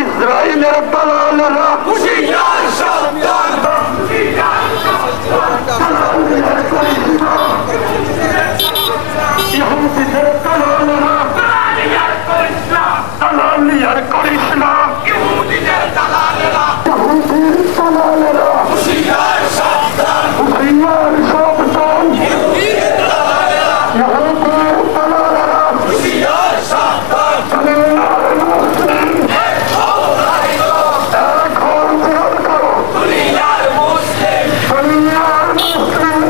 ইসরায়েলের দালালেরা হুঁশিয়ার সাবধান ইহুদিদের দালালেরা দালালিয়ার করিস না ইহুদিদের দালালেরা ইহুদির দালালেরা হুঁশিয়ার সাবধান হুঁশিয়ার সাবধান ইহুদিদের দালালেরা ইহুদির দালালেরা হুঁশিয়ার সাবধান দুনিয়ার মুসলিম এখন জিহাদ করো দুনিয়ার মুসলিম দুনিয়ার মুসলিম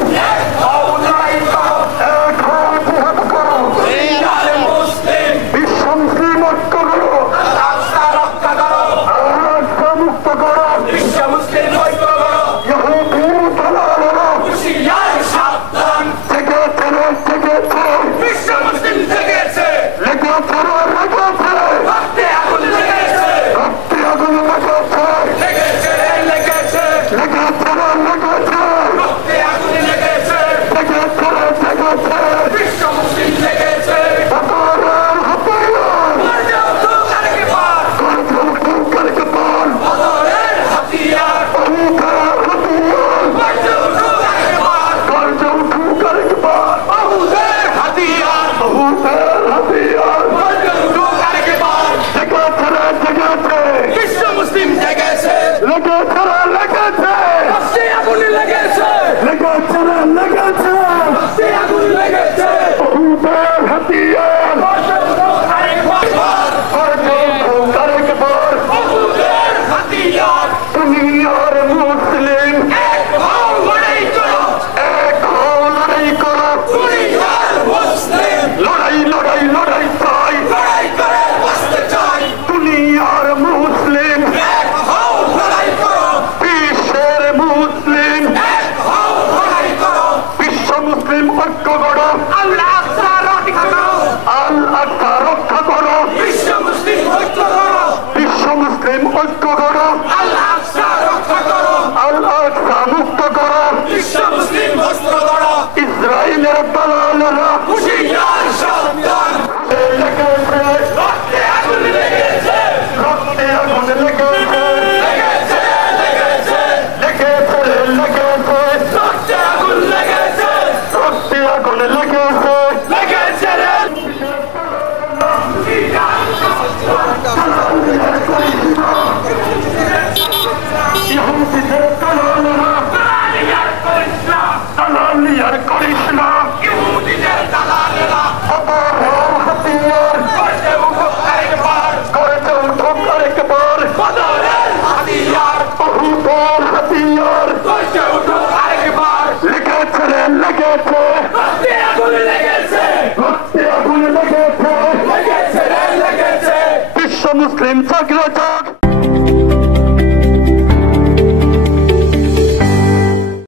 এখন জিহাদ করো দুনিয়ার মুসলিম বিশ্ব মুসলিম ঐক্য করো রাস্তা রক্ষা করো আল্লাহ মুক্ত করো বিশ্ব মুসলিম ঐক্য করো ইহুদির দালালেরা হুঁশিয়ার সাবধান জেগেছে জেগেছে বিশ্ব মুসলিম জেগেছে লেগেছে লেগেছে রক্তে আগুন লেগেছে রক্তে আগুন লেগেছে লেগেছে লেগেছে লেগেছে লেগেছে রক্তে আগুন লেগেছে লেগেছে লেগেছে বিশ্ব মুসলিম লেগেছে বদরের হাতিয়ার মরতে উঠো কারকে পার করতে উঠো করকে পান বদরের হাতিয়ার অহুদের হাতিয়ার মরতে উঠো কারকে পার করতে উঠো করকে পান বহুদের হাতিয়ার অহুদের হাতিয়ার মরতে উঠো কারকে পার লেগেছে লেগেছে বিশ্ব মুসলিম জেগেছে লেগেছে লেগেছে রক্তে আগুন লেগেছে লেগেছে লেগেছে রক্তে আগুন লেগেছে অহুদের হাতিয়ার মরতে উঠো কারকে পার করতে উঠো করকে পান বহুদের হাতিয়ার দুনিয়ার মুসলিম এক হও লড়াই করো এক হও লড়াই করো দুনিয়ার মুসলিম লড়াই লড়াই লড়াই চাই লড়াই করে বাঁচতে চাই দুনিয়ার মুসলিম এক হও লড়াই করো বিশ্বের মুসলিম এক হও লড়াই করো বিশ্ব মুসলিম ঐক্য করো আল্লাহ আকবার রক্ষা করো আল আকসা রক্ষা করো বিশ্ব মুসলিম ঐক্য করো বিশ্ব মুসলিম ঐক্য করো আল্লাহ আকবার রক্ষা করো আল আকসা মুক্ত করো বিশ্ব মুসলিম অস্ত্র করো ইসরায়েলের দালালেরা হুঁশিয়ার সাবধান লেগেছে রক্তে আগুন লেগেছে রক্তে আগুন লেগেছে লেগেছে লেগেছে লেগেছে লেগেছে রক্তে আগুন লেগেছে রক্তে আগুন লেগেছে লেগেছে রে ইহুদিদের দালালেরা দালালিয়ার করিস না ইহুদিদের দালালেরা বদরের হাতিয়ার করতে উঠো আরেকবার করতে উঠো আরেকবার বদরের হাতিয়ার অহুদের হাতিয়ার করতে উঠো আরেকবার লেগেছে লেগেছে রক্তে আগুন লেগেছে রক্তে আগুন লেগেছে লেগেছে লেগেছে বিশ্ব মুসলিম জাগরে জাগ